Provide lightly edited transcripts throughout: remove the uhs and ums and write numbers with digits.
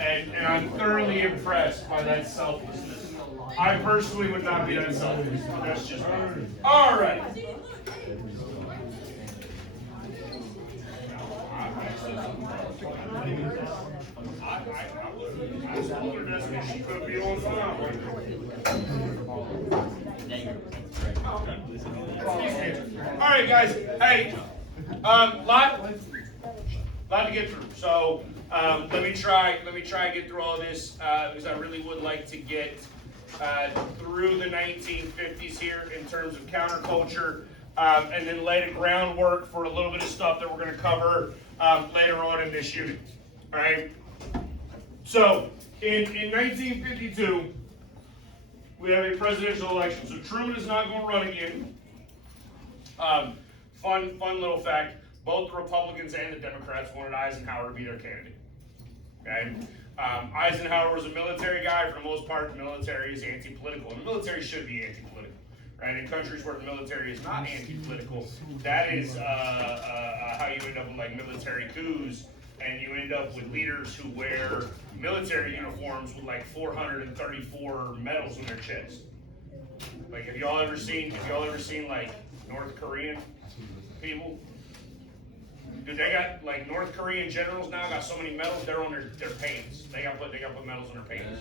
And I'm thoroughly impressed by that selflessness. I personally would not be that selfless, but that's just me. All right. I told her that's what she could be on All right, guys. Hey, lot to get through. So let me try and get through all this because I really would like to get through the 1950s here in terms of counterculture, and then lay the groundwork for a little bit of stuff that we're going to cover later on in this unit. All right. So in 1952, we have a presidential election. So Truman is not going to run again. Fun little fact. Both the Republicans and the Democrats wanted Eisenhower to be their candidate. Okay? Eisenhower was a military guy. For the most part, the military is anti-political. And the military should be anti-political. Right? In countries where the military is not anti-political, that is how you end up with like military coups, and you end up with leaders who wear military uniforms with like 434 medals on their chest. Like, have y'all ever seen like North Korean people? Dude, they got like North Korean generals now got so many medals they're on their pants. They got put medals on their pants.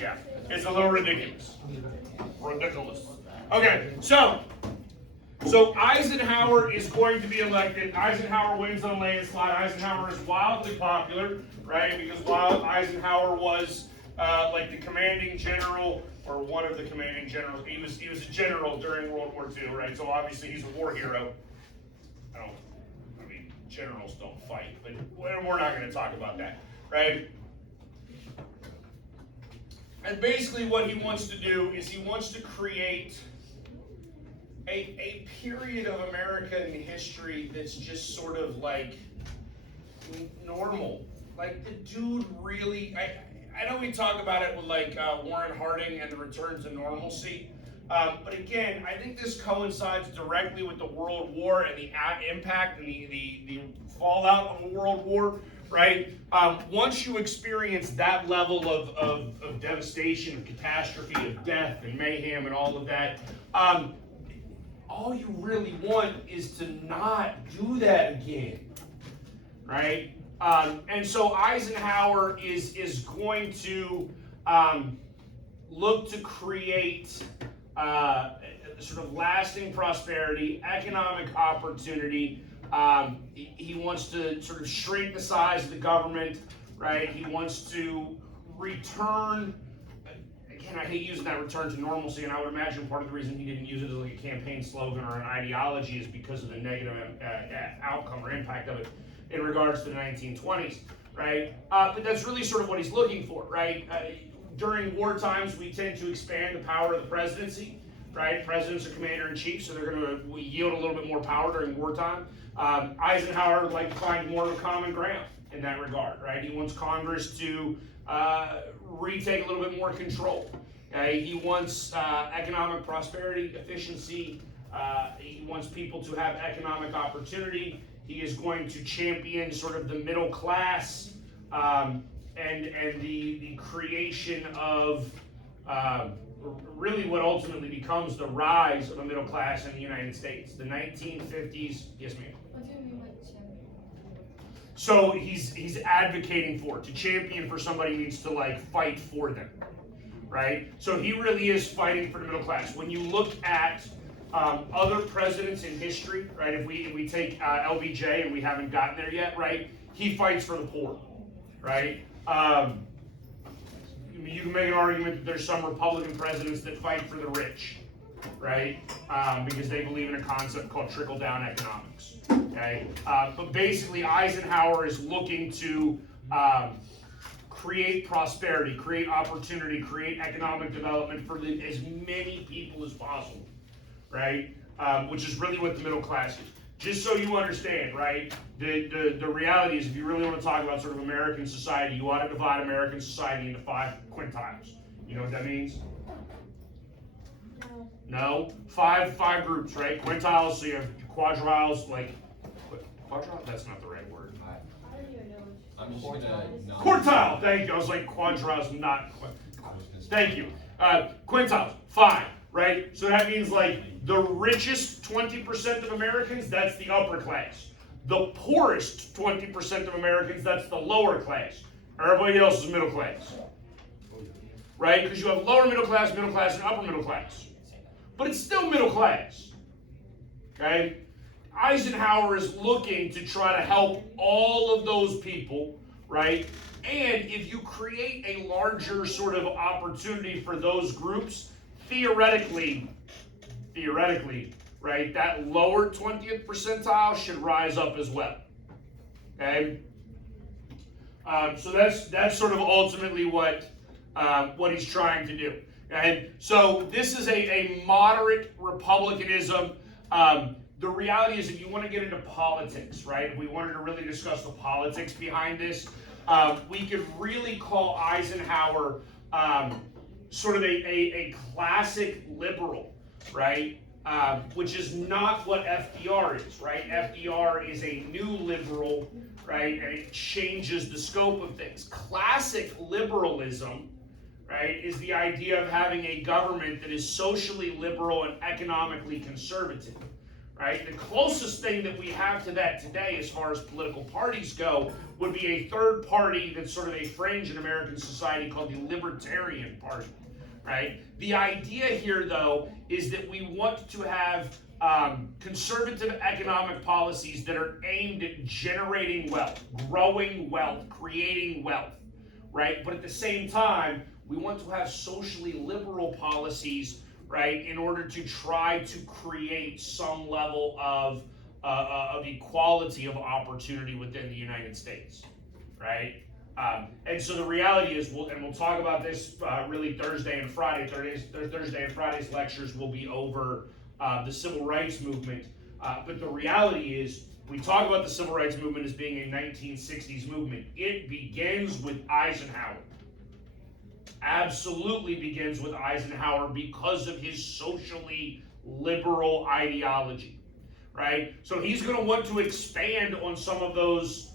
Yeah, it's a little ridiculous. Ridiculous. Okay, so Eisenhower is going to be elected. Eisenhower wins on a landslide. Eisenhower is wildly popular, right? Because while Eisenhower was like the commanding general, or one of the commanding generals, he was a general during World War II, right? So obviously he's a war hero. I mean, generals don't fight, but we're not going to talk about that, right? And basically what he wants to do is he wants to create a period of American history that's just sort of like normal. Like the dude really, I know we talk about it with like Warren Harding and the return to normalcy, but again, I think this coincides directly with the World War and the impact and the fallout of a World War, right? Once you experience that level of devastation, of catastrophe, of death and mayhem and all of that, all you really want is to not do that again, right? And so Eisenhower is going to look to create sort of lasting prosperity, economic opportunity. He wants to sort of shrink the size of the government, right? He wants to return. Again, I hate using that return to normalcy, and I would imagine part of the reason he didn't use it as like a campaign slogan or an ideology is because of the negative outcome or impact of it in regards to the 1920s, right? But that's really sort of what he's looking for, right? During war times, we tend to expand the power of the presidency, right? Presidents are commander-in-chief, so they're going to yield a little bit more power during wartime. Eisenhower would like to find more of a common ground in that regard, right? He wants Congress to retake a little bit more control. He wants economic prosperity, efficiency. He wants people to have economic opportunity. He is going to champion sort of the middle class and the creation of really what ultimately becomes the rise of a middle class in the United States. The 1950s, yes ma'am? What do you mean by champion? So he's advocating for it. To champion for somebody needs to like fight for them, right? So he really is fighting for the middle class. When you look at other presidents in history, right? If we take LBJ and we haven't gotten there yet, right? He fights for the poor, right? You can make an argument that there's some Republican presidents that fight for the rich, right? Because they believe in a concept called trickle-down economics, okay? But basically, Eisenhower is looking to create prosperity, create opportunity, create economic development for as many people as possible, right? Which is really what the middle class is. Just so you understand, right? The reality is, if you really want to talk about sort of American society, you ought to divide American society into 5 quintiles. You know what that means? No? Five groups, right? Quintiles, so you have quadriles, like, quadrile? That's not the right word. I don't even know I'm just gonna. Quartile, thank you. I was like quadriles, not thank you. Quintiles, fine, right? So that means like the richest 20% of Americans, that's the upper class. The poorest 20% of Americans, that's the lower class. Everybody else is middle class, right? Because you have lower middle class, and upper middle class. But it's still middle class, okay? Eisenhower is looking to try to help all of those people, right? And if you create a larger sort of opportunity for those groups, theoretically, right, that lower 20th percentile should rise up as well. Okay? So that's sort of ultimately what he's trying to do. And so this is a moderate republicanism. The reality is, if you want to get into politics, right, if we wanted to really discuss the politics behind this, we could really call Eisenhower sort of a classic liberal, right, which is not what FDR is, right? FDR is a new liberal, right, and it changes the scope of things. Classic liberalism, right, is the idea of having a government that is socially liberal and economically conservative. Right? The closest thing that we have to that today as far as political parties go would be a third party that's sort of a fringe in American society called the Libertarian Party. Right? The idea here, though, is that we want to have conservative economic policies that are aimed at generating wealth, growing wealth, creating wealth. Right? But at the same time, we want to have socially liberal policies, right, in order to try to create some level of equality of opportunity within the United States, right? And so the reality is, we'll talk about this really Thursday and Friday. Thursday and Friday's lectures will be over the civil rights movement. But the reality is, we talk about the civil rights movement as being a 1960s movement. It begins with Eisenhower. Absolutely begins with Eisenhower because of his socially liberal ideology, right? So he's going to want to expand on some of those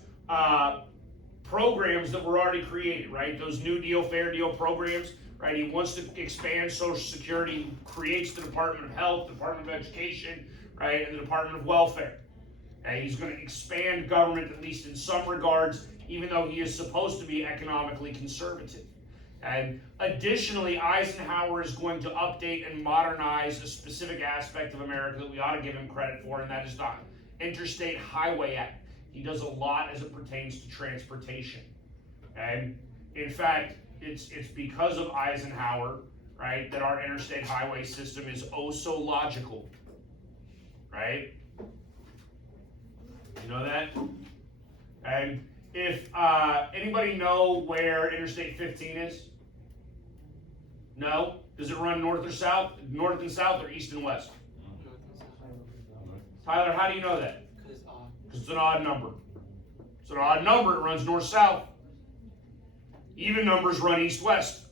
programs that were already created, right? Those New Deal, Fair Deal programs, right? He wants to expand Social Security, creates the Department of Health, Department of Education, right, and the Department of Welfare. And he's going to expand government, at least in some regards, even though he is supposed to be economically conservative. And additionally, Eisenhower is going to update and modernize a specific aspect of America that we ought to give him credit for, and that is the Interstate Highway Act. He does a lot as it pertains to transportation. And in fact, it's because of Eisenhower, right, that our interstate highway system is oh so logical, right? You know that? And if anybody know where Interstate 15 is? No? Does it run north or south? North and south or east and west? Tyler, how do you know that? Because it's an odd number. It's an odd number, it runs north-south. Even numbers run east-west.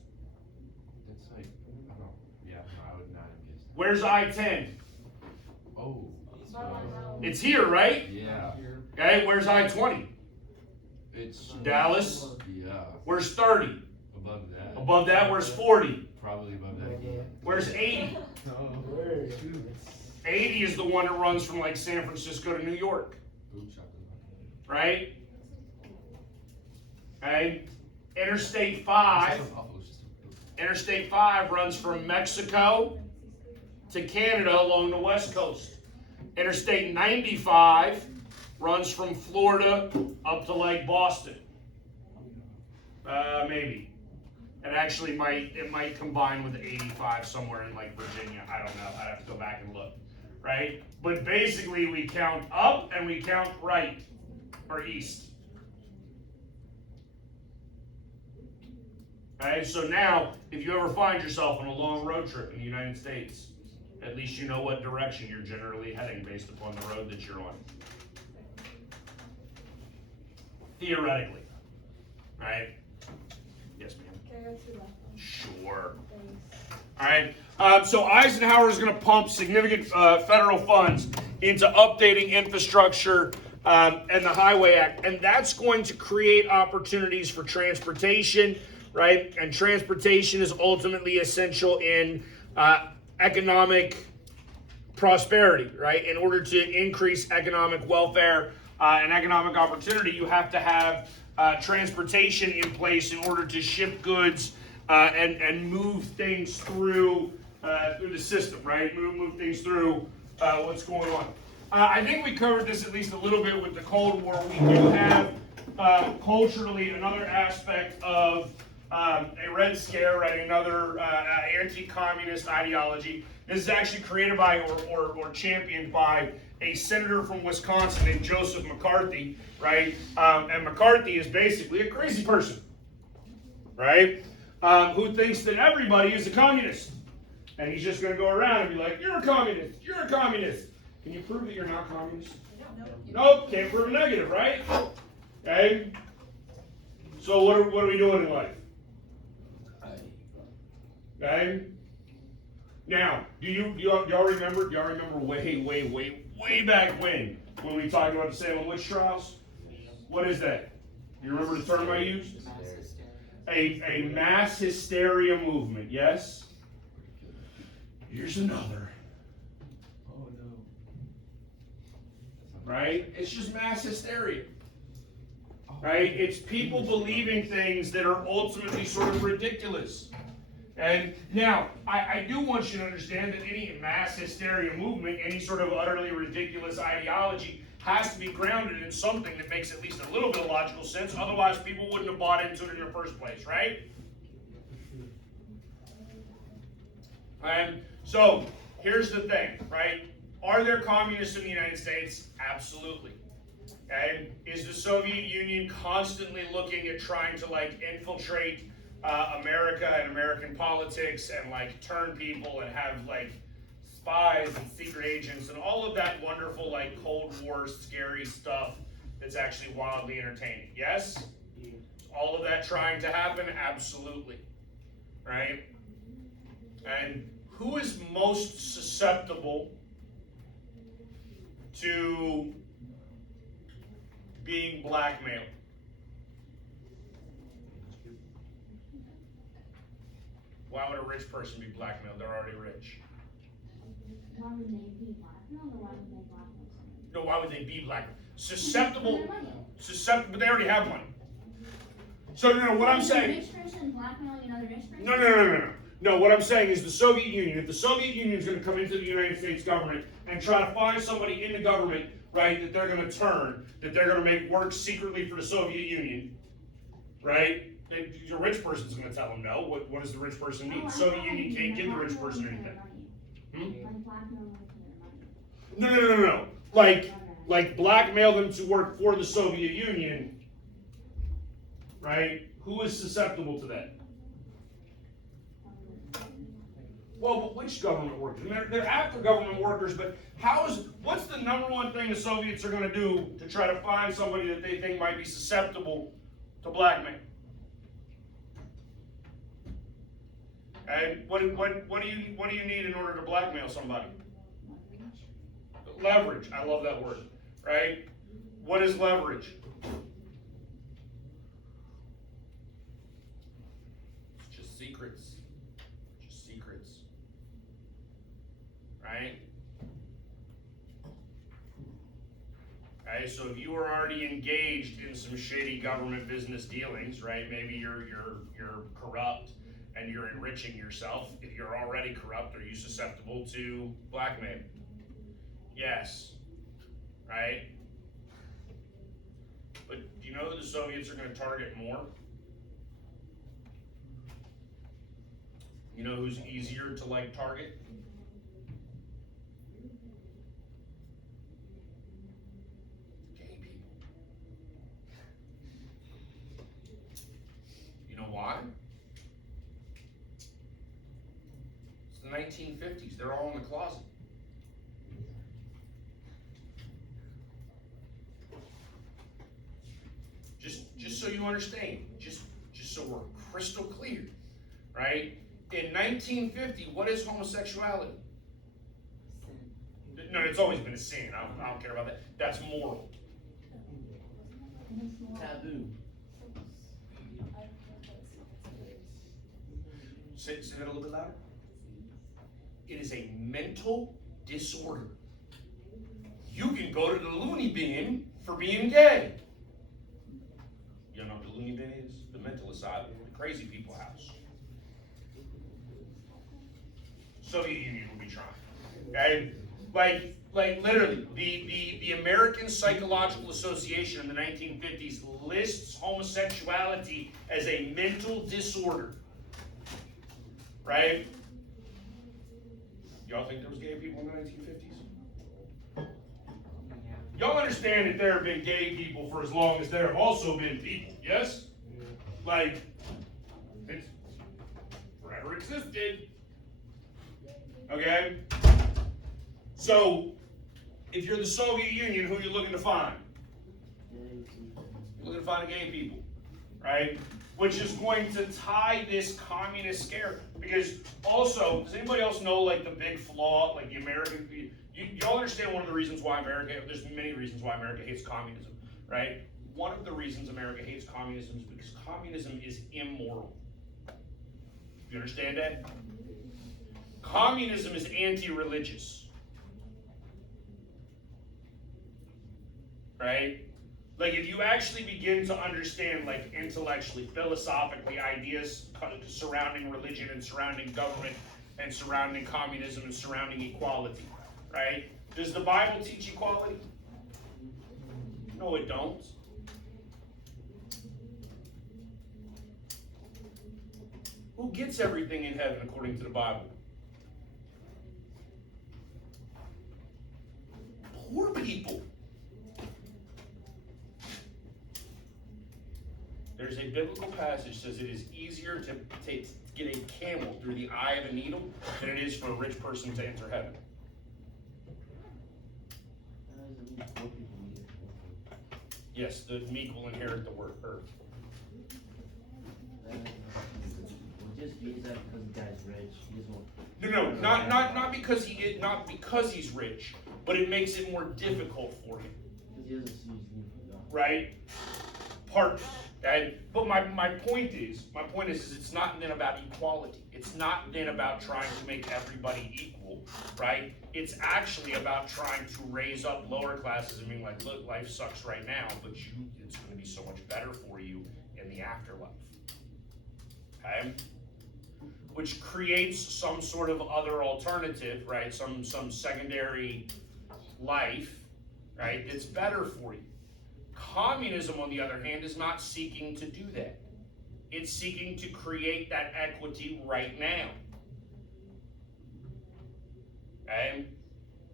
That's like, I don't know. Yeah, no, I would not have guessed. Where's I-10? Oh. It's here, right? Yeah. Okay, where's I-20? It's Dallas. Yeah. Where's 30? Above that. Above that, where's 40? Probably above that again. Where's 80? 80 is the one that runs from like San Francisco to New York. Right? Okay. Interstate 5 runs from Mexico to Canada along the west coast. Interstate 95 runs from Florida up to Lake Boston. Maybe. It actually might combine with 85 somewhere in like Virginia. I don't know. I'd have to go back and look. Right? But basically we count up and we count right or east. Okay, so now if you ever find yourself on a long road trip in the United States, at least you know what direction you're generally heading based upon the road that you're on. Theoretically. Right? Yes, ma'am. Sure. All right. So Eisenhower is going to pump significant federal funds into updating infrastructure and the Highway Act. And that's going to create opportunities for transportation, right? And transportation is ultimately essential in economic prosperity, right? In order to increase economic welfare and economic opportunity, you have to have transportation in place in order to ship goods and move things through the system, right? Move things through what's going on. I think we covered this at least a little bit with the Cold War. We do have culturally another aspect of a Red Scare, right? Another anti-communist ideology. This is actually created by or championed by a senator from Wisconsin named Joseph McCarthy, right? And McCarthy is basically a crazy person, right? Who thinks that everybody is a communist. And he's just going to go around and be like, you're a communist, you're a communist. Can you prove that you're not communist? Nope, can't prove a negative, right? Okay? So what are we doing in life? Okay? Now, do y'all remember way back when we talked about the Salem witch trials? What is that? You remember the term I used? A mass hysteria movement, yes? Here's another. Oh no. Right? It's just mass hysteria. Right? It's people believing things that are ultimately sort of ridiculous. And now, I do want you to understand that any mass hysteria movement, any sort of utterly ridiculous ideology, has to be grounded in something that makes at least a little bit of logical sense. Otherwise, people wouldn't have bought into it in the first place, right? And so, here's the thing, right? Are there communists in the United States? Absolutely. Okay? Is the Soviet Union constantly looking at trying to infiltrate America and American politics and turn people and have spies and secret agents and all of that wonderful Cold War scary stuff that's actually wildly entertaining? Yes? All of that trying to happen? Absolutely. Right? And who is most susceptible to being blackmailed? Why would a rich person be blackmailed? They're already rich. Why would they be blackmailed, or why would they blackmail somebody? No, why would they be blackmailed? Susceptible, but they already have money. So no, what I'm saying. A rich person blackmailing another rich person? No. No, what I'm saying is the Soviet Union, if the Soviet Union is going to come into the United States government and try to find somebody in the government, right, that they're going to turn, that they're going to make work secretly for the Soviet Union, right? The rich person's going to tell them no. What does the rich person need? The Soviet Union can't give the rich person anything. Like blackmail them for their money. No. Like blackmail them to work for the Soviet Union, right? Who is susceptible to that? Well, but which government workers? They're after government workers, but what's the number one thing the Soviets are going to do to try to find somebody that they think might be susceptible to blackmail? And what do you need in order to blackmail somebody? Leverage. I love that word. Right? What is leverage? It's just secrets. Right? Okay, so if you are already engaged in some shady government business dealings, right? Maybe you're corrupt and you're enriching yourself. If you're already corrupt, are you susceptible to blackmail? Yes. Right? But do you know who the Soviets are going to target more? You know who's easier to target? Gay people. You know why? It's the 1950s. They're all in the closet. Just so you understand, just so we're crystal clear, right? In 1950, what is homosexuality? Sin. No, it's always been a sin. I don't care about that. That's moral. And it's more. Taboo. Say that a little bit louder. It is a mental disorder. You can go to the loony bin for being gay. You know what the loony bin is? The mental asylum, the crazy people house. So you will be trying, okay? Like literally, the American Psychological Association in the 1950s lists homosexuality as a mental disorder, right? Y'all think there was gay people in the 1950s? Y'all understand that there have been gay people for as long as there have also been people, yes? Like, it's forever existed. Okay? So, if you're the Soviet Union, who are you looking to find? You're looking to find gay people, right? Which is going to tie this communist scare. Because also, does anybody else know like the big flaw, like the American, y'all understand one of the reasons why there's many reasons why America hates communism, right? One of the reasons America hates communism is because communism is immoral. You understand that? Communism is anti-religious. Right? Like if you actually begin to understand like intellectually, philosophically, ideas surrounding religion and surrounding government and surrounding communism and surrounding equality, right? Does the Bible teach equality? No, it don't. Who gets everything in heaven according to the Bible? Poor people. There's a biblical passage that says it is easier to get a camel through the eye of a needle than it is for a rich person to enter heaven. Yes, the meek will inherit the earth. Just means that because the guy's rich, he doesn't want. No, not because he's rich, but it makes it more difficult for him. Because he doesn't see his need for God. Right? Part. Okay? But my point is it's not then about equality. It's not then about trying to make everybody equal, right? It's actually about trying to raise up lower classes and being like, look, life sucks right now, but it's going to be so much better for you in the afterlife. Okay? Which creates some sort of other alternative, right? Some secondary life, right? That's better for you. Communism, on the other hand, is not seeking to do that. It's seeking to create that equity right now. Okay?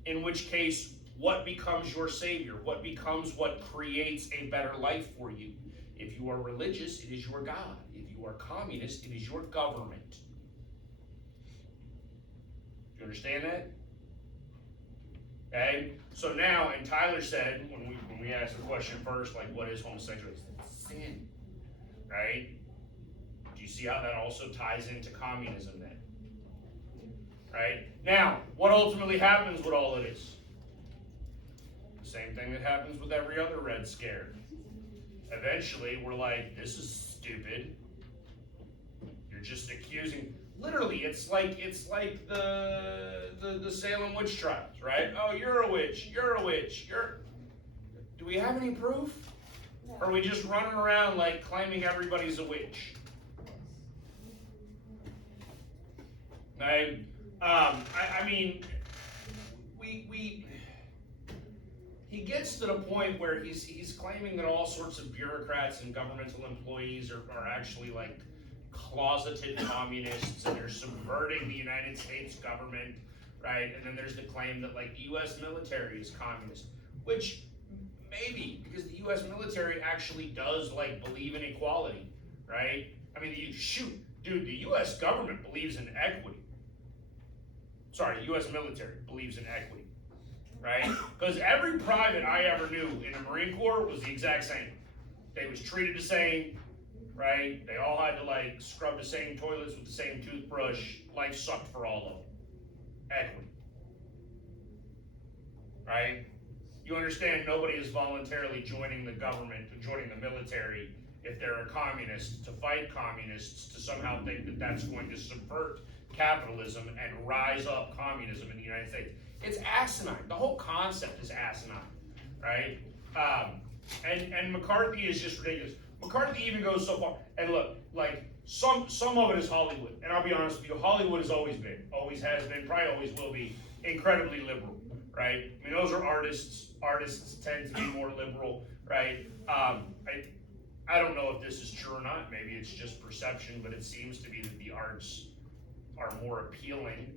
In which case, what becomes your savior? What becomes what creates a better life for you? If you are religious, it is your God. If you are communist, it is your government. Do you understand that? Okay? So now, and Tyler said, when we asked the question first, like, what is homosexuality? It's sin. Right? Do you see how that also ties into communism then? Right? Now, what ultimately happens with all of this? The same thing that happens with every other Red Scare. Eventually, we're like, this is stupid. You're just accusing. Literally, it's like the Salem witch trials, right? Oh, you're a witch. You're a witch. Do we have any proof? Or are we just running around like claiming everybody's a witch? I mean, he gets to the point where he's claiming that all sorts of bureaucrats and governmental employees are actually like closeted communists and they're subverting the United States government, right? And then there's the claim that like the U.S. military is communist, which maybe because the U.S. military actually does like believe in equality, right? I mean, dude, the U.S. government believes in equity. Sorry, the U.S. military believes in equity, right? Because every private I ever knew in the Marine Corps was the exact same. They was treated the same, right? They all had to like scrub the same toilets with the same toothbrush. Life sucked for all of them. Equity, right? you understand nobody is voluntarily joining the government, joining the military, if they're a communist, to fight communists, to somehow think that that's going to subvert capitalism and rise up communism in the United States. It's asinine. The whole concept is asinine, right? And McCarthy is just ridiculous. McCarthy even goes so far, and look, like, some of it is Hollywood, and I'll be honest with you, Hollywood has always has been, probably always will be, incredibly liberal, right? I mean, those are artists. Artists tend to be more liberal, right? I don't know if this is true or not. Maybe it's just perception, but it seems to be that the arts are more appealing,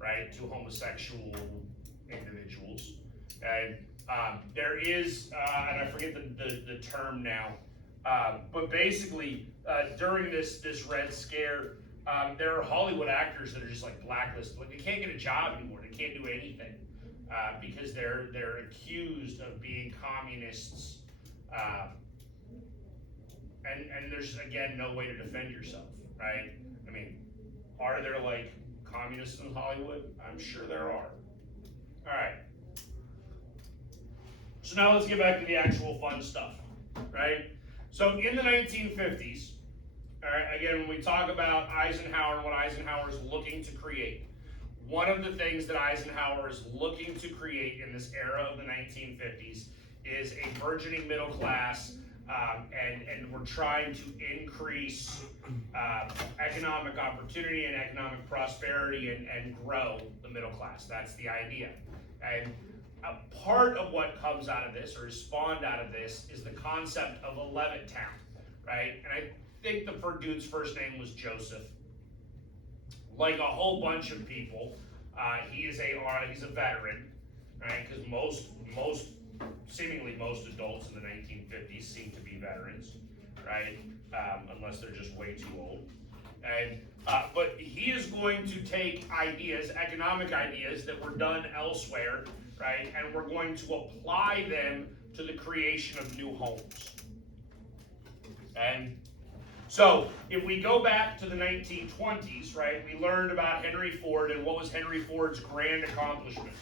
right, to homosexual individuals. And there is, and I forget the term now, but basically during this Red Scare, there are Hollywood actors that are just like blacklisted. Like, they can't get a job anymore. They can't do anything because they're accused of being communists. And there's, again, no way to defend yourself, right? I mean, are there, like, communists in Hollywood? I'm sure there are. All right. So now let's get back to the actual fun stuff, right? So in the 1950s, all right, again, when we talk about Eisenhower and what Eisenhower is looking to create, one of the things that Eisenhower is looking to create in this era of the 1950s is a burgeoning middle class. And we're trying to increase economic opportunity and economic prosperity and grow the middle class. That's the idea. And a part of what comes out of this, or is spawned out of this, is the concept of a Levittown, right? And I think the dude's first name was Joseph. Like a whole bunch of people, he's a veteran, right? Because seemingly most adults in the 1950s seem to be veterans, right? Unless they're just way too old. And but he is going to take ideas, economic ideas that were done elsewhere, right? And we're going to apply them to the creation of new homes. And so if we go back to the 1920s, right, we learned about Henry Ford, and what was Henry Ford's grand accomplishment?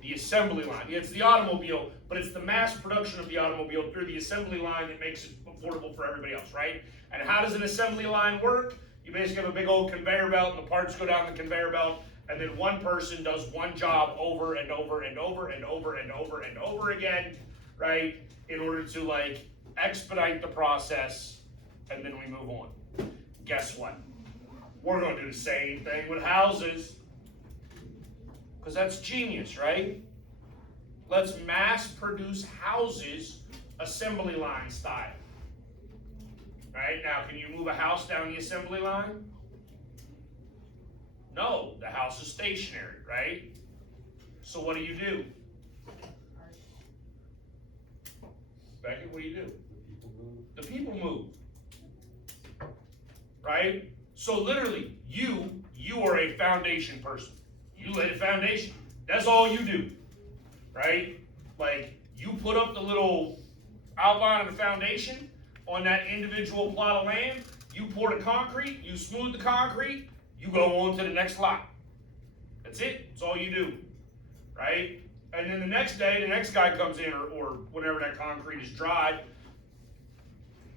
The assembly line. It's the automobile, but it's the mass production of the automobile through the assembly line that makes it affordable for everybody else, right? And how does an assembly line work? You basically have a big old conveyor belt, and the parts go down the conveyor belt, and then one person does one job over and over and over and over and over and over again, right? In order to, like, expedite the process, and then we move on. Guess what? We're going to do the same thing with houses. Because that's genius, right? Let's mass produce houses assembly line style. Right? Now, can you move a house down the assembly line? No, the house is stationary, right? So what do? Beckett, what do? The people move. Right? So literally, you are a foundation person. You lay the foundation. That's all you do, right? Like, you put up the little outline of the foundation on that individual plot of land, you pour the concrete, you smooth the concrete, you go on to the next lot. That's it. That's all you do, right? And then the next day, the next guy comes in, or whenever that concrete is dried,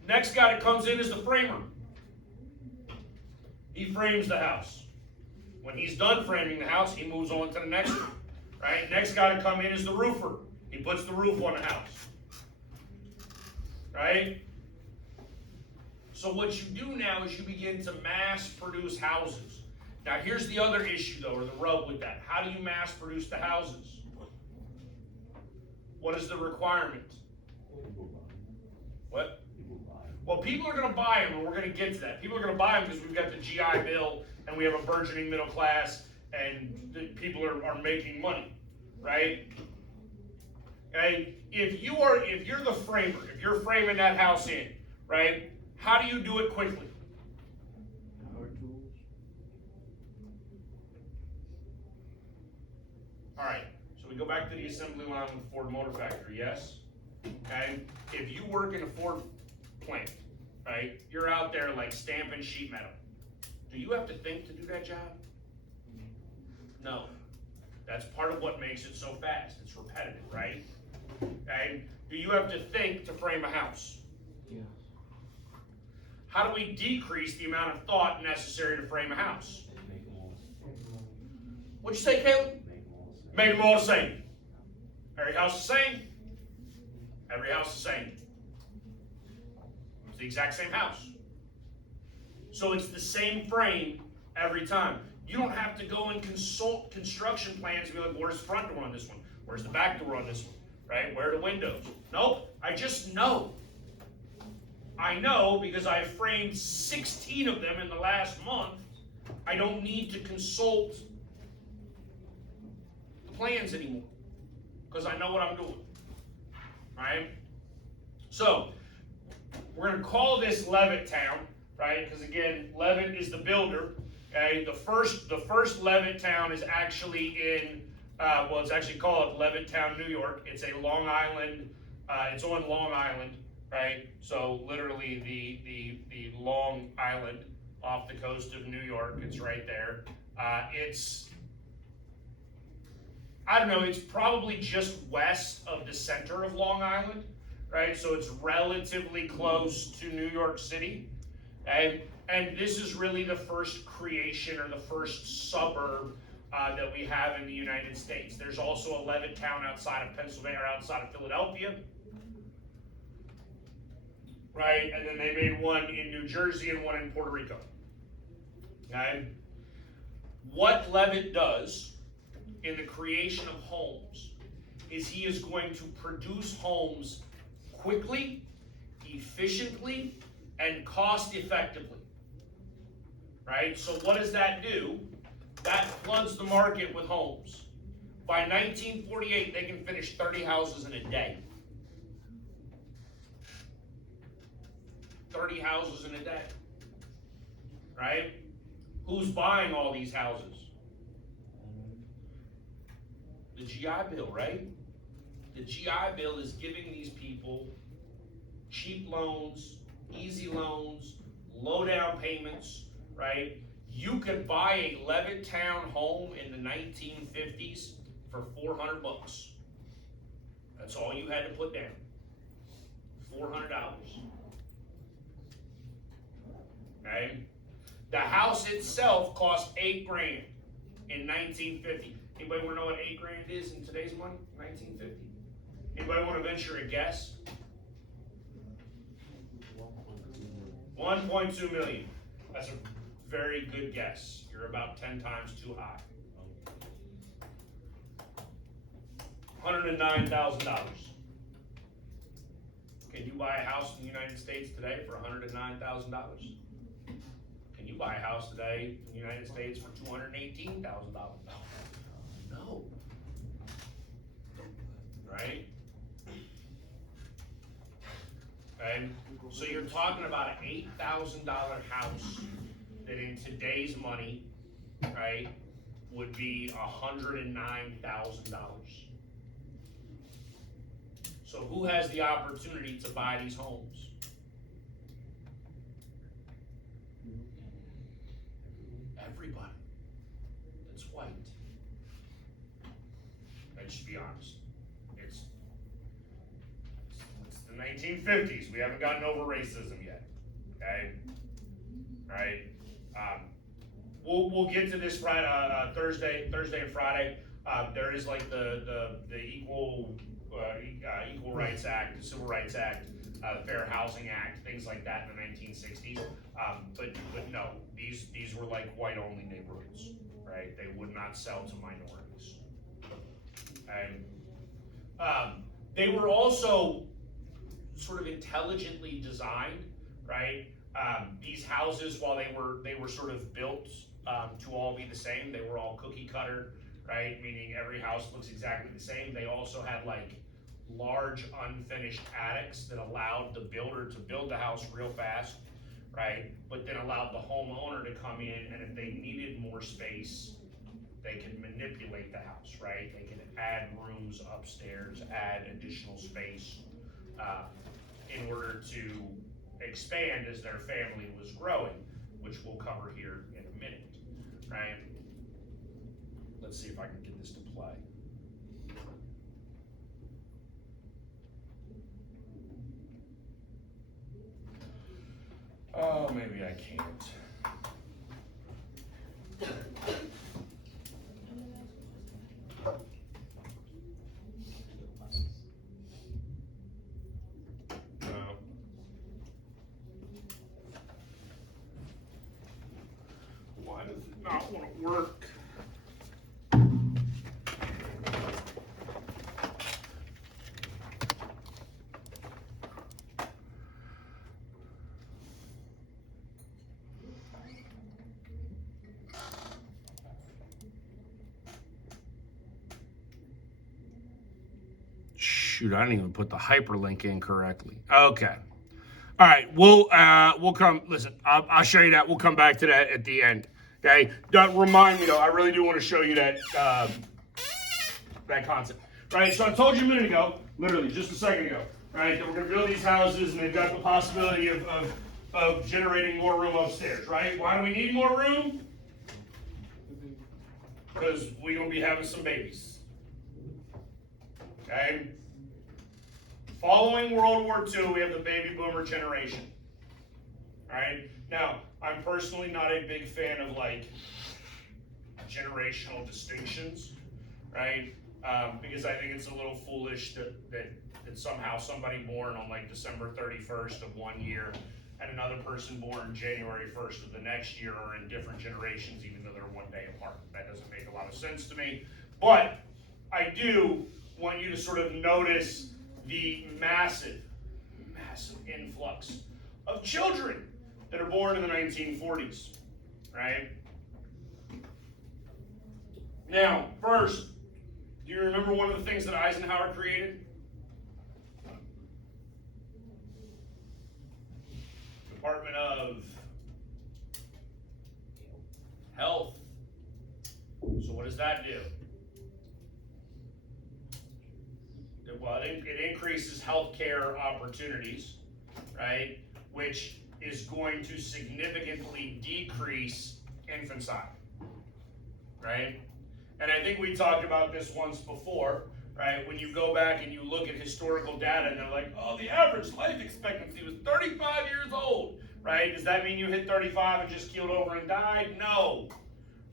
next guy that comes in is the framer. He frames the house. When he's done framing the house, he moves on to the next one, right? Next guy to come in is the roofer. He puts the roof on the house, right? So what you do now is you begin to mass produce houses. Now here's the other issue though, or the rub with that. How do you mass produce the houses? What is the requirement? What? Well, people are going to buy them, and we're going to get to that. People are going to buy them because we've got the GI Bill, and we have a burgeoning middle class, and the people are making money, right? Okay? If you're the framer, if you're framing that house in, right? How do you do it quickly? Power tools. All right. So we go back to the assembly line with Ford Motor Factory. Yes. Okay. If you work in a Ford plant, right? You're out there like stamping sheet metal. Do you have to think to do that job? No. That's part of what makes it so fast. It's repetitive, right? Okay? Do you have to think to frame a house? Yeah. How do we decrease the amount of thought necessary to frame a house? Make them all, What'd you say, Caleb? make them all the same. Make them all the same. Every house the same. Every house the same. It's the exact same house. So it's the same frame every time. You don't have to go and consult construction plans and be like, where's the front door on this one? Where's the back door on this one? Right? Where are the windows? Nope. I just know. I know because I framed 16 of them in the last month. I don't need to consult the plans anymore because I know what I'm doing. Right? So, we're going to call this Levittown, right? Because again, Levitt is the builder. Okay, the first Levittown is actually in, it's actually called Levittown, New York. It's a Long Island. It's on Long Island, right? So literally the Long Island off the coast of New York. It's right there. I don't know. It's probably just west of the center of Long Island, right? So it's relatively close to New York City. Okay? And this is really the first creation or the first suburb that we have in the United States. There's also a Levittown outside of Pennsylvania, or outside of Philadelphia, right? And then they made one in New Jersey and one in Puerto Rico. Okay? What Levitt does in the creation of homes is he is going to produce homes quickly, efficiently, and cost effectively. Right? So what does that do? That floods the market with homes. By 1948, they can finish 30 houses in a day. 30 houses in a day. Right? Who's buying all these houses? The GI Bill, right? The GI Bill is giving these people cheap loans, easy loans, low down payments, right? You could buy a Levittown home in the 1950s for $400. That's all you had to put down. $400. Okay? The house itself cost $8,000 in 1950. Anybody want to know what $8,000 is in today's money? 1950. Anybody want to venture a guess? 1.2 million. That's a very good guess. You're about 10 times too high. $109,000. Can you buy a house in the United States today for $109,000? Can you buy a house today in the United States for $218,000? No. Right? Okay? So you're talking about an $8,000 house that in today's money, right, would be $109,000. So who has the opportunity to buy these homes? Everybody that's white. Let's just be honest. It's the 1950s. We haven't gotten over racism yet. Okay? Right? We'll get to this Friday, Thursday and Friday. There is like the Equal Rights Act, the Civil Rights Act, Fair Housing Act, things like that in the 1960s. But no, these were like white-only neighborhoods, right? They would not sell to minorities. And they were also sort of intelligently designed, right? These houses, while they were sort of built to all be the same, they were all cookie cutter, right? Meaning every house looks exactly the same. They also had like large unfinished attics that allowed the builder to build the house real fast, right? But then allowed the homeowner to come in, and if they needed more space, they could manipulate the house, right? They could add rooms upstairs, add additional space in order to expand as their family was growing, which we'll cover here in a minute, right? Let's see if I can get this to play. Oh, maybe I can't. No. Why does it not want to work? Shoot, I didn't even put the hyperlink in correctly. Okay. All right, we'll come. Listen, I'll show you that. We'll come back to that at the end. Okay. Don't remind me though. I really do want to show you that that concept. Right. So I told you a minute ago, literally just a second ago, right, that we're going to build these houses and they've got the possibility of generating more room upstairs. Right. Why do we need more room? Because we're going to be having some babies. Okay. Following World War II, we have the baby boomer generation. All right. Now, I'm personally not a big fan of like generational distinctions, right? Because I think it's a little foolish that somehow somebody born on like December 31st of one year and another person born January 1st of the next year are in different generations, even though they're one day apart. That doesn't make a lot of sense to me. But I do want you to sort of notice the massive influx of children that are born in the 1940s, right? Now, first, do you remember one of the things that Eisenhower created? Department of Health. So what does that do? Well, it increases healthcare opportunities, right? Which is going to significantly decrease infanticide, right? And I think we talked about this once before, right? When you go back and you look at historical data and they're like, oh, the average life expectancy was 35 years old, right? Does that mean you hit 35 and just keeled over and died? No,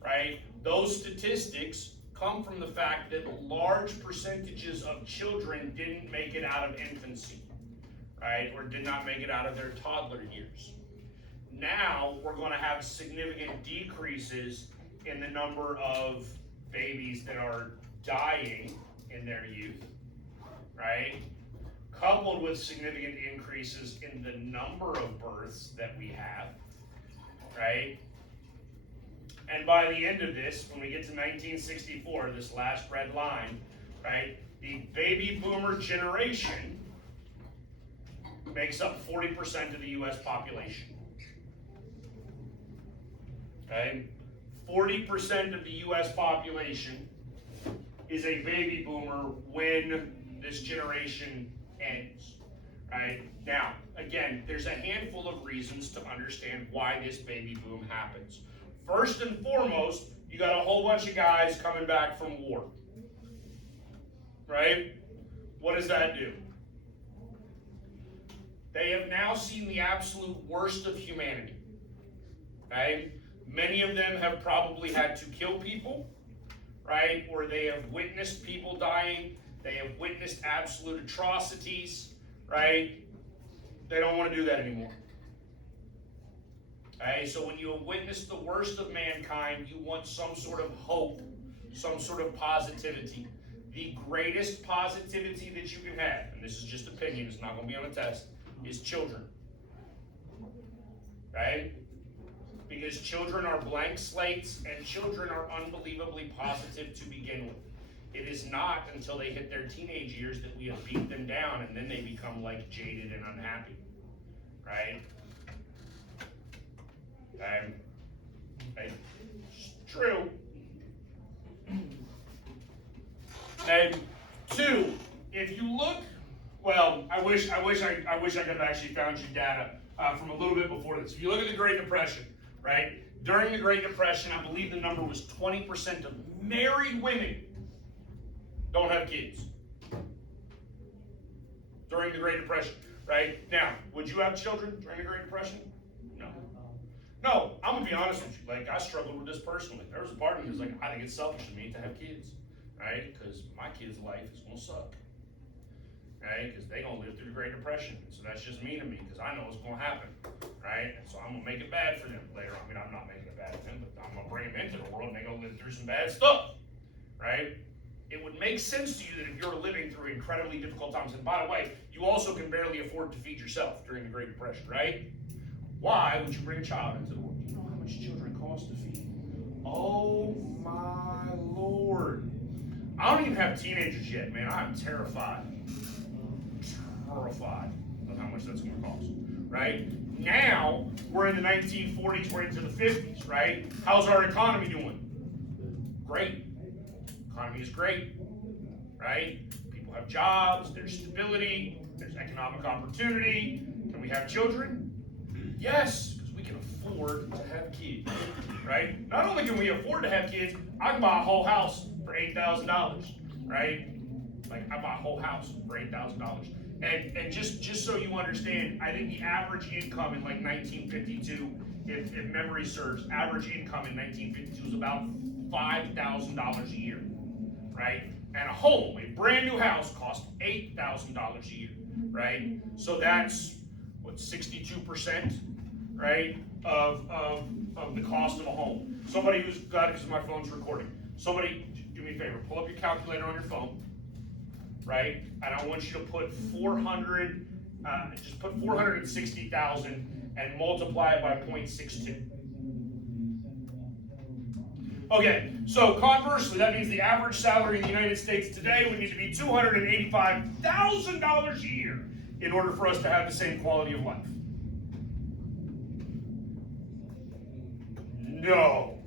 right? Those statistics come from the fact that large percentages of children didn't make it out of infancy, right? Or did not make it out of their toddler years. Now we're going to have significant decreases in the number of babies that are dying in their youth, right? Coupled with significant increases in the number of births that we have, right? And by the end of this, when we get to 1964, this last red line, right, the baby boomer generation makes up 40% of the U.S. population. Okay? 40% of the U.S. population is a baby boomer when this generation ends. Right? Now, again, there's a handful of reasons to understand why this baby boom happens. First and foremost, you got a whole bunch of guys coming back from war. Right? What does that do? They have now seen the absolute worst of humanity. Okay? Many of them have probably had to kill people, right? Or they have witnessed people dying. They have witnessed absolute atrocities, right? They don't want to do that anymore. Okay, so when you have witnessed the worst of mankind, you want some sort of hope, some sort of positivity. The greatest positivity that you can have, and this is just opinion, it's not going to be on a test, is children. Right? Because children are blank slates and children are unbelievably positive to begin with. It is not until they hit their teenage years that we have beat them down and then they become like jaded and unhappy. Right? Okay? It's true. And two, if you look, well, I wish I could have actually found you data from a little bit before this. If you look at the Great Depression, right? During the Great Depression, I believe the number was 20% of married women don't have kids during the Great Depression, right? Now, would you have children during the Great Depression? No. No, I'm gonna be honest with you. Like, I struggled with this personally. There was a part of me that was like, I think it's selfish of me to have kids, right? Because my kid's life is gonna suck, right? Because they gonna live through the Great Depression. So that's just mean to me because I know what's gonna happen, right? And so I'm gonna make it bad for them later on. I mean, I'm not making it bad for them, but I'm gonna bring them into the world and they gonna live through some bad stuff, right? It would make sense to you that if you're living through incredibly difficult times, and by the way, you also can barely afford to feed yourself during the Great Depression, right? Why would you bring a child into the world? Do you know how much children cost to feed? Oh my Lord. I don't even have teenagers yet, man. I'm terrified. Terrified of how much that's gonna cost, right? Now, we're in the 1940s, we're into the 50s, right? How's our economy doing? Great. Economy is great, right? People have jobs, there's stability, there's economic opportunity. Can we have children? Yes, because we can afford to have kids, right? Not only can we afford to have kids, I can buy a whole house for $8,000, right? Like, I buy a whole house for $8,000. And just so you understand, I think the average income in like 1952, if memory serves, average income in 1952 was about $5,000 a year, right? And a home, a brand new house, cost $8,000 a year, right? So that's, what, 62%, right, of the cost of a home. Somebody who's got it, because my phone's recording. Somebody, do me a favor, pull up your calculator on your phone, right? And I want you to put 400, just put 460,000 and multiply it by 0.62. Okay, so conversely, that means the average salary in the United States today would need to be $285,000 a year in order for us to have the same quality of life. No.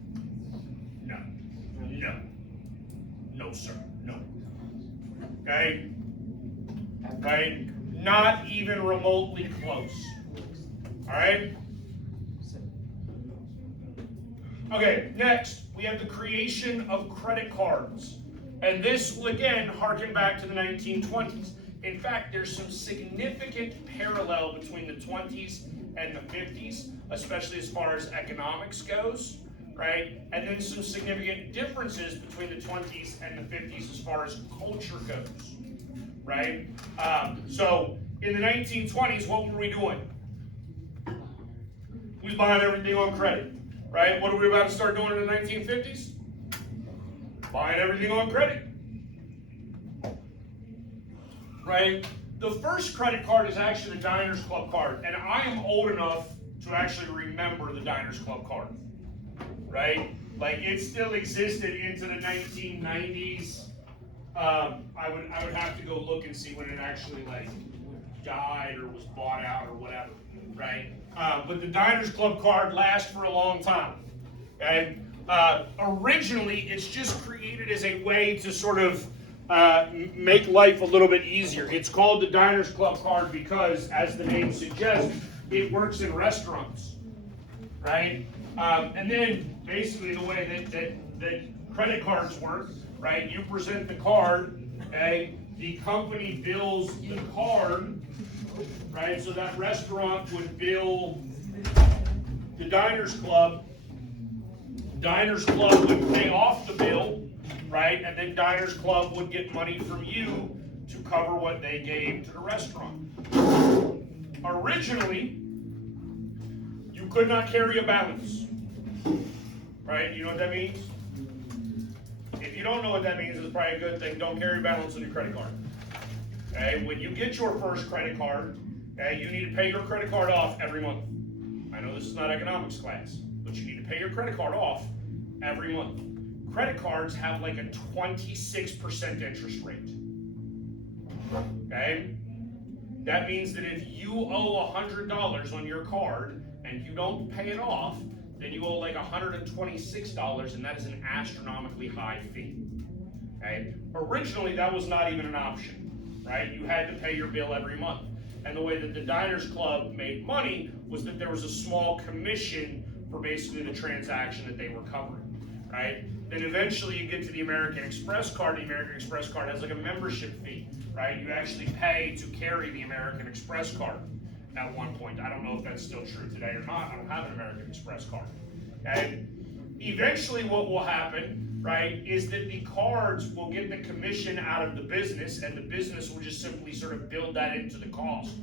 No. No. No, sir. No. Okay? Right? Not even remotely close. All right? Okay, next, we have the creation of credit cards. And this will again harken back to the 1920s. In fact, there's some significant parallel between the 20s and the 50s, especially as far as economics goes, right? And then some significant differences between the 20s and the 50s as far as culture goes, right? So in the 1920s, what were we doing? We was buying everything on credit. Right? What are we about to start doing in the 1950s? Buying everything on credit. Right? The first credit card is actually the Diners Club card. And I am old enough to actually remember the Diners Club card. Right? Like, it still existed into the 1990s. I would have to go look and see when it actually, like, died or was bought out or whatever. Right? But the Diners Club card lasts for a long time. Okay? Originally, it's just created as a way to sort of make life a little bit easier. It's called the Diners Club card because, as the name suggests, it works in restaurants. Right? And then, basically, the way that credit cards work, right? You present the card, okay? The company bills the card, right? So that restaurant would bill the Diners Club. Diners Club would pay off the bill, right? And then Diners Club would get money from you to cover what they gave to the restaurant. Originally, you could not carry a balance, right? You know what that means? If you don't know what that means, it's probably a good thing. Don't carry a balance on your credit card. Okay? When you get your first credit card, okay, you need to pay your credit card off every month. I know this is not economics class, but you need to pay your credit card off every month. Credit cards have like a 26% interest rate. Okay? That means that if you owe $100 on your card and you don't pay it off, then you owe like $126, and that is an astronomically high fee. Okay? Originally, that was not even an option, right? You had to pay your bill every month. And the way that the Diners Club made money was that there was a small commission for basically the transaction that they were covering, right? Then eventually you get to the American Express card. The American Express card has like a membership fee, right? You actually pay to carry the American Express card at one point. I don't know if that's still true today or not. I don't have an American Express card. And eventually what will happen, right, is that the cards will get the commission out of the business, and the business will just simply sort of build that into the cost.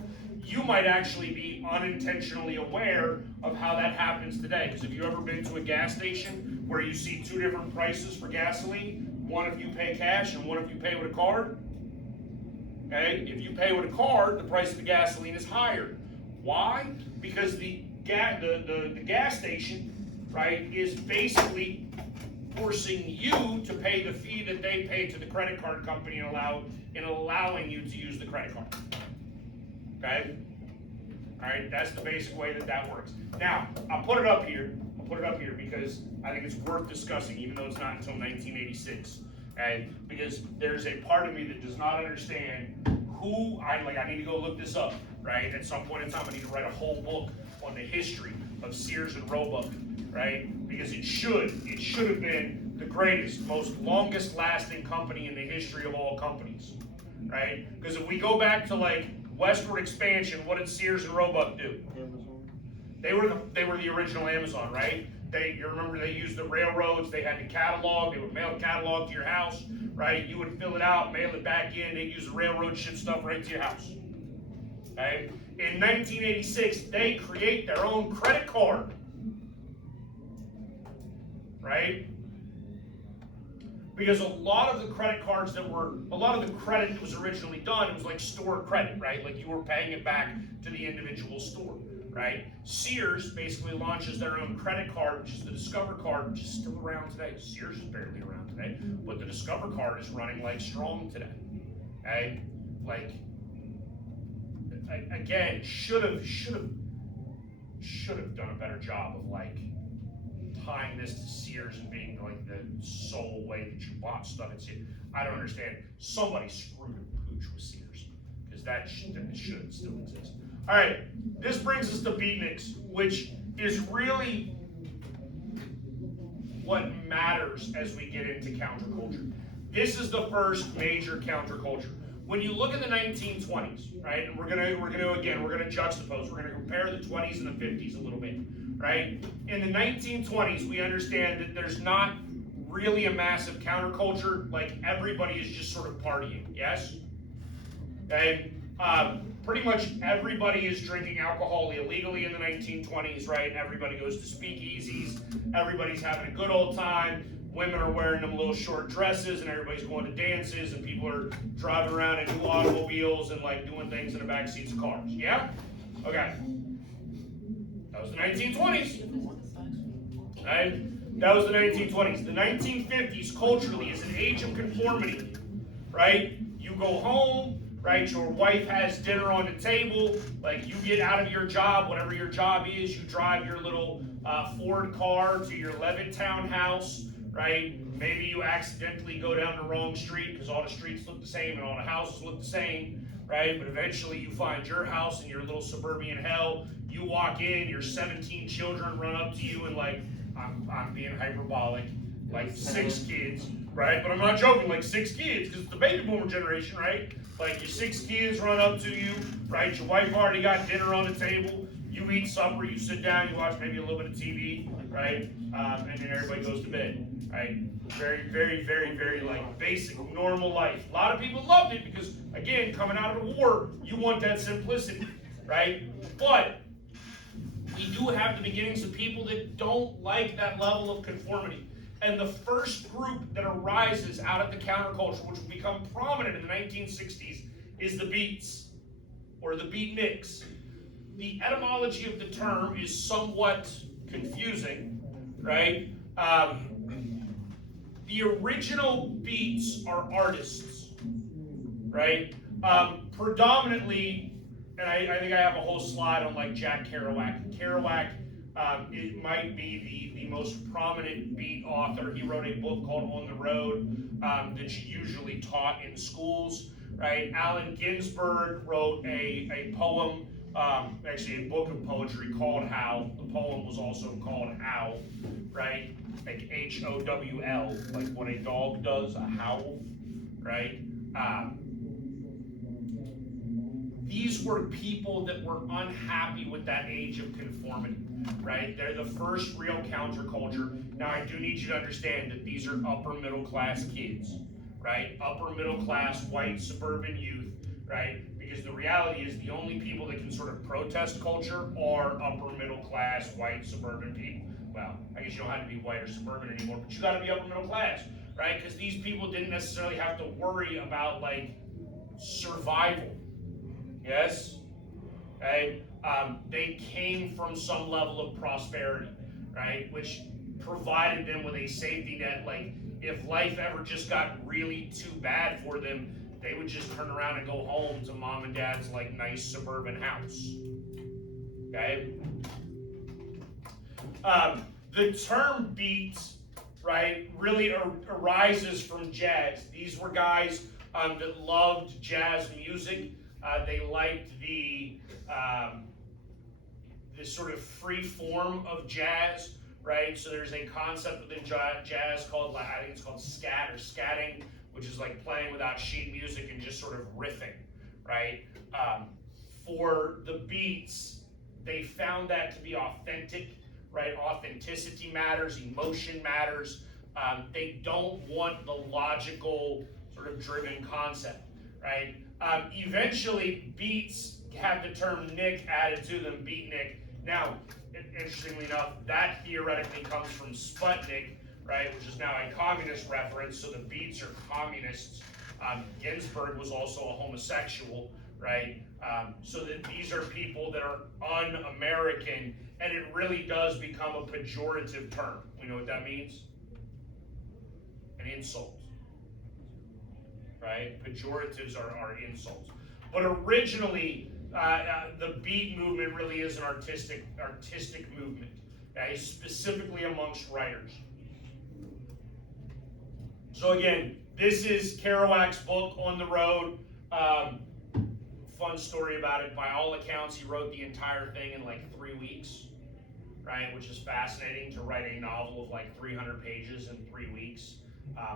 You might actually be unintentionally aware of how that happens today. Because if you've ever been to a gas station where you see two different prices for gasoline, one if you pay cash and one if you pay with a card, okay? If you pay with a card, the price of the gasoline is higher. Why? Because the gas station, right, is basically forcing you to pay the fee that they pay to the credit card company and allowing you to use the credit card. Okay? Alright, that's the basic way that works. Now, I'll put it up here because I think it's worth discussing, even though it's not until 1986. Okay? Because there's a part of me that does not understand I need to go look this up, right? At some point in time, I need to write a whole book on the history of Sears and Roebuck, right? Because it should have been the greatest, most longest lasting company in the history of all companies, right? Because if we go back to like westward expansion, what did Sears and Roebuck do? Amazon. They were the original Amazon, right? You remember they used the railroads, they had the catalog, they would mail the catalog to your house, right? You would fill it out, mail it back in, they'd use the railroad, ship stuff right to your house. Okay? In 1986, they create their own credit card. Right? Because a lot of the credit that was originally done, it was like store credit, right? Like you were paying it back to the individual store, right? Sears basically launches their own credit card, which is the Discover card, which is still around today. Sears is barely around today, but the Discover card is running like strong today. Okay? Like, again, should have done a better job of like tying this to Sears and being like the sole way that you bought stuff at Sears. I don't understand. Somebody screwed and pooch with Sears, because that should still exist. All right, this brings us to beatniks, which is really what matters as we get into counterculture. This is the first major counterculture. When you look at the 1920s, right, and we're gonna juxtapose. We're gonna compare the 20s and the 50s a little bit. Right? In the 1920s, we understand that there's not really a massive counterculture, like everybody is just sort of partying, yes? Okay? Pretty much everybody is drinking alcohol illegally in the 1920s, right? Everybody goes to speakeasies, everybody's having a good old time, women are wearing them little short dresses, and everybody's going to dances, and people are driving around in new automobiles and like doing things in the back seats of cars, yeah? Okay. That was the 1920s. Right? That was the 1920s. The 1950s, culturally, is an age of conformity. Right? You go home, right? Your wife has dinner on the table. Like, you get out of your job, whatever your job is, you drive your little Ford car to your Levittown house. Right? Maybe you accidentally go down the wrong street because all the streets look the same and all the houses look the same. Right? But eventually you find your house in your little suburban hell. You walk in, your 17 children run up to you and like, I'm being hyperbolic, like 6 kids, right? But I'm not joking, like 6 kids, because it's the baby boomer generation, right? Like your 6 kids run up to you, right? Your wife already got dinner on the table. You eat supper, you sit down, you watch maybe a little bit of TV, right? And then everybody goes to bed, right? Very, very, very, very like basic, normal life. A lot of people loved it because, again, coming out of the war, you want that simplicity, right? But we do have the beginnings of people that don't like that level of conformity. And the first group that arises out of the counterculture, which will become prominent in the 1960s, is the Beats, or the Beatniks. The etymology of the term is somewhat confusing, right? The original Beats are artists, right? Predominantly, and I think I have a whole slide on like Jack Kerouac. Kerouac, it might be the most prominent beat author. He wrote a book called On the Road that's usually taught in schools, right? Allen Ginsberg wrote a poem actually a book of poetry called Howl. The poem was also called Howl, right? Like H-O-W-L, like when a dog does a howl, right? These were people that were unhappy with that age of conformity, right? They're the first real counterculture. Now, I do need you to understand that these are upper middle class kids, right? Upper middle class white suburban youth, right? Because the reality is the only people that can sort of protest culture are upper middle class white suburban people. Well, I guess you don't have to be white or suburban anymore, but you gotta be upper middle class, right? Because these people didn't necessarily have to worry about like survival. Yes? Okay? They came from some level of prosperity, right? Which provided them with a safety net. Like, if life ever just got really too bad for them, they would just turn around and go home to mom and dad's, like, nice suburban house. Okay? The term beats, right, really arises from jazz. These were guys that loved jazz music. They liked the sort of free form of jazz, right? So there's a concept within jazz called, I think it's called scat or scatting, which is like playing without sheet music and just sort of riffing, right? For the beats, they found that to be authentic, right? Authenticity matters, emotion matters. They don't want the logical sort of driven concept, right? Eventually, beats have the term Nick added to them, beatnik. Now, interestingly enough, that theoretically comes from Sputnik, right, which is now a communist reference, so the beats are communists. Ginsberg was also a homosexual, right? So that these are people that are un-American, and it really does become a pejorative term. We know what that means? An insult. Right? Pejoratives are insults. But originally, the beat movement really is an artistic movement, okay? Specifically amongst writers. So again, this is Kerouac's book, On the Road. Fun story about it. By all accounts, he wrote the entire thing in like 3 weeks, right? Which is fascinating, to write a novel of like 300 pages in 3 weeks,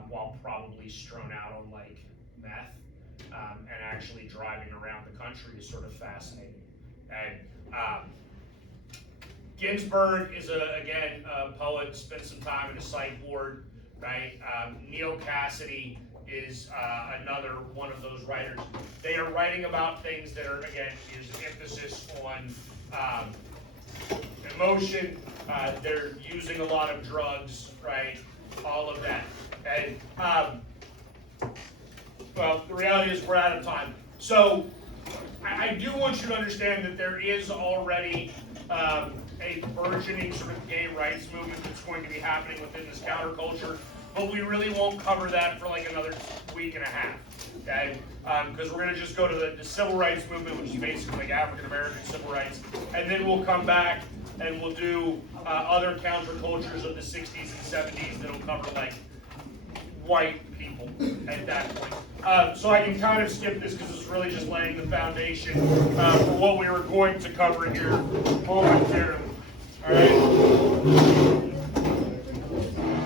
while probably strewn out on like meth, and actually driving around the country is sort of fascinating. And Ginsberg is again a poet, spent some time in a psych ward, right? Neil Cassidy is another one of those writers. They are writing about things that are, again, is emphasis on emotion. They're using a lot of drugs, right? All of that. And well, the reality is we're out of time. So I do want you to understand that there is already a burgeoning sort of gay rights movement that's going to be happening within this counterculture, but we really won't cover that for like another week and a half, okay? Because we're going to just go to the civil rights movement, which is basically like African American civil rights, and then we'll come back and we'll do other countercultures of the 60s and 70s that'll cover like white people at that point. So I can kind of skip this because it's really just laying the foundation for what we were going to cover here momentarily. All right.